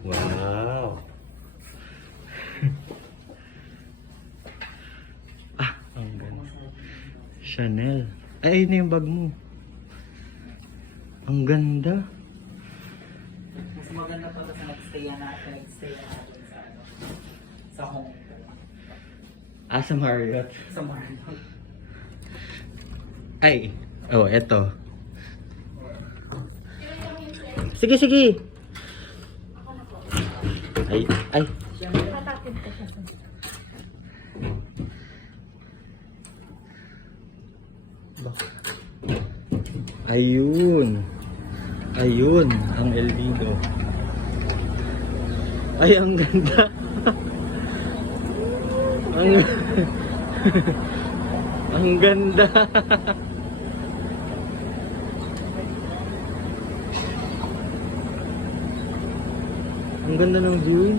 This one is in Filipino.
Wow. Ang ganda. Chanel. Ay, yun na yung bag mo. Ang ganda. Mas maganda pa sa nag-stay natin sa Hong Kong. Sa Marriott. Sa Marriott. Ay. Oh, eto. Sige, sige. Ay, ay. Matakit ko siya. Ayun. Ayun, ang El Nido. Ay, ang ganda. Ang ganda. Ang ganda ng view.